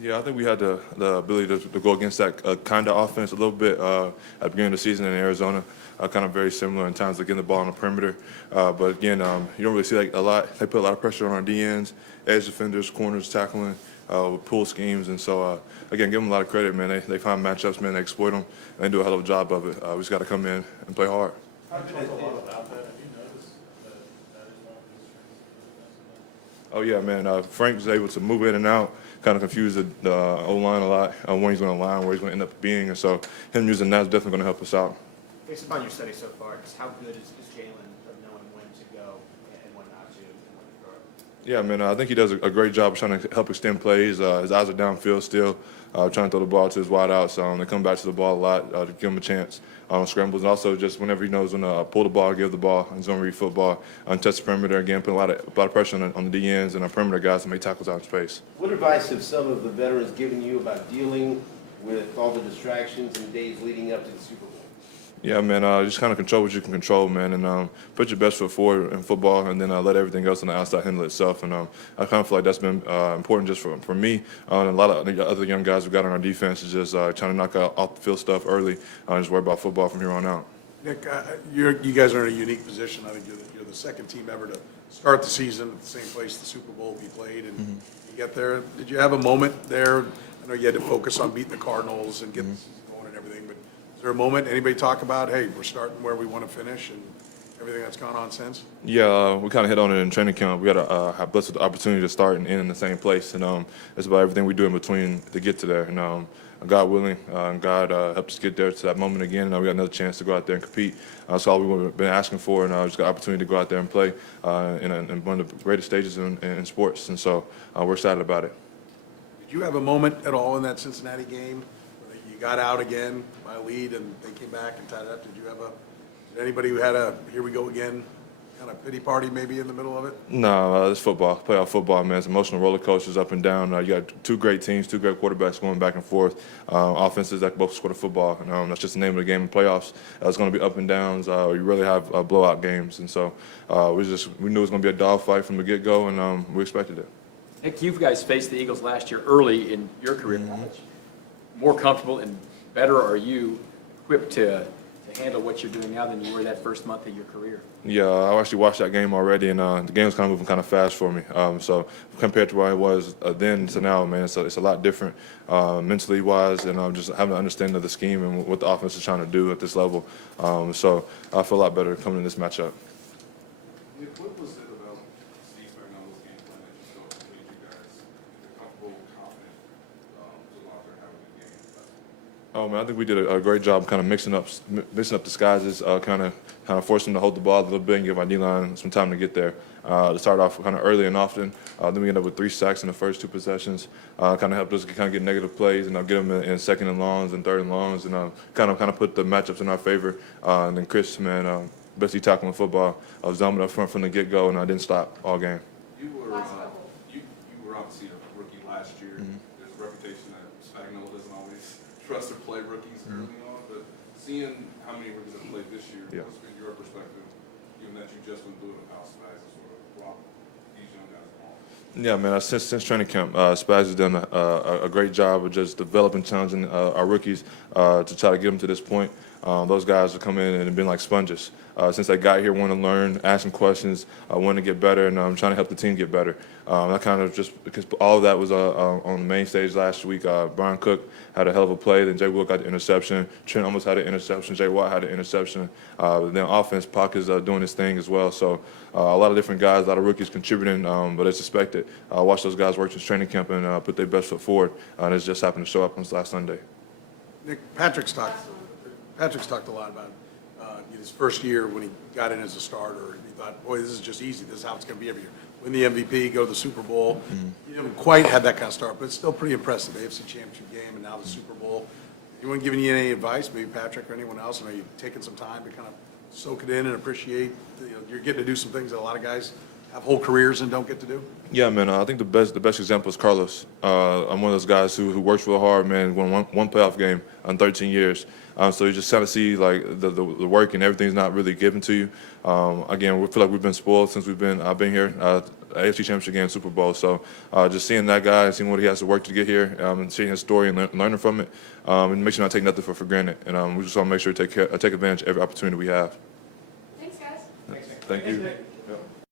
Yeah, I think we had the ability to go against that kind of offense a little bit at the beginning of the season in Arizona. Kind of very similar in times of getting the ball on the perimeter. But again, you don't really see like a lot. They put a lot of pressure on our DNs, edge defenders, corners, tackling, with pull schemes. And so, again, give them a lot of credit, man. They find matchups, man. They exploit them, and they do a hell of a job of it. We just got to come in and play hard. How good is about that? Have you noticed that is one of his strengths? Oh yeah, man. Frank was able to move in and out, kind of confuse the O-line a lot, when he's going to line, where he's going to end up being. And so him using that's definitely going to help us out. Based upon your study so far, just how good is Jalen of knowing when to go and when not to, and when to throw it? Yeah, man. I think he does a great job of trying to help extend plays. His eyes are downfield still, trying to throw the ball to his wide outs. They come back to the ball a lot to give him a chance on scrambles. And also just whenever he knows when to pull the ball, give the ball, and zone read football, untouched perimeter, again, put a lot of pressure on the DNs and our perimeter guys to make tackles out in space. What advice have some of the veterans given you about dealing with all the distractions and days leading up to the Super Bowl? Yeah, man, just kind of control what you can control, man, and put your best foot forward in football, and then let everything else on the outside handle itself. And I kind of feel like that's been important just for me and a lot of the other young guys we've got on our defense is just trying to knock out off the field stuff early and just worry about football from here on out. Nick, you guys are in a unique position. I think you're the second team ever to start the season at the same place the Super Bowl will be played, and you get there. Did you have a moment there? I know you had to focus on beating the Cardinals and getting the season going and everything, but is there a moment anybody talk about, hey, we're starting where we want to finish and everything that's gone on since? Yeah, we kind of hit on it in training camp. We got a blessed with the opportunity to start and end in the same place, and it's about everything we do in between to get to there. And God willing, and God helped us get there to that moment again. And we got another chance to go out there and compete. That's all we've been asking for, and just got an opportunity to go out there and play in one of the greatest stages in sports. And so we're excited about it. Did you have a moment at all in that Cincinnati game where you got out again by a lead and they came back and tied it up? Did anybody who had a here we go again kind of pity party maybe in the middle of it? No, it's football, playoff football, man. It's emotional roller coasters up and down. You got two great teams, two great quarterbacks going back and forth. Offenses that both score the football. And, that's just the name of the game in playoffs. It's going to be up and downs. You really have blowout games. And so we knew it was going to be a dogfight from the get-go, and we expected it. Nick, you guys faced the Eagles last year early in your career. How much more comfortable and better are you equipped to handle what you're doing now than you were that first month of your career? Yeah, I actually watched that game already, and the game was kind of moving kind of fast for me. So compared to where I was then to now, man, it's a lot different mentally wise, and just having an understanding of the scheme and what the offense is trying to do at this level. So I feel a lot better coming in this matchup. Nick, what was it about Steve Spagnuolo's game plan that you felt made you guys comfortable, confident to go out there and have a good game? Oh man, I think we did a great job kind of mixing up disguises, kind of forcing them to hold the ball a little bit and give our D-line some time to get there. To start off kind of early and often, then we ended up with 3 sacks in the first 2 possessions. Kind of helped us kind of get negative plays and get them in second and longs and third and longs, and kind of put the matchups in our favor. And then Chris, man, best tackling football, zoning up front from the get-go, and I didn't stop all game. You were you were obviously a rookie last year. There's a reputation that Spagnuolo doesn't always trust or play rookies early on, but seeing how many rookies have played this year, Yeah. what's been your perspective, given that you just went through it with how Spags has sort of brought these young guys along? Yeah, man. Since training camp, Spags has done a great job of just developing, challenging our rookies to try to get them to this point. Those guys have come in and been like sponges. Since they got here, want to learn, asking questions, want to get better, and trying to help the team get better. I kind of just because all of that was on the main stage last week. Brian Cook had a hell of a play. Then Jay Wood got the interception. Trent almost had an interception. Jay Watt had an interception. Then offense, Pocket's doing his thing as well. So a lot of different guys, a lot of rookies contributing, but it's expected. Watch those guys work since training camp and put their best foot forward. And it's just happened to show up on this last Sunday. Nick, Patrick's talked a lot about his first year when he got in as a starter. He thought, boy, this is just easy. This is how it's going to be every year. Win the MVP, go to the Super Bowl. You haven't quite had that kind of start, but it's still pretty impressive. The AFC Championship game and now the Super Bowl. Anyone giving you any advice, maybe Patrick or anyone else? Are you taking some time to kind of soak it in and appreciate, you're getting to do some things that a lot of guys have whole careers and don't get to do? Yeah, man. I think the best example is Carlos. I'm one of those guys who works real hard, man. Won one playoff game in 13 years. So you just kind of see like the work and everything's not really given to you. Again, we feel like we've been spoiled since I've been here. AFC Championship game, Super Bowl. So just seeing that guy and seeing what he has to work to get here, and seeing his story and learning from it, and make sure not take nothing for granted. And we just want to make sure to take advantage of every opportunity we have. Thanks, guys. Thank you. Nick.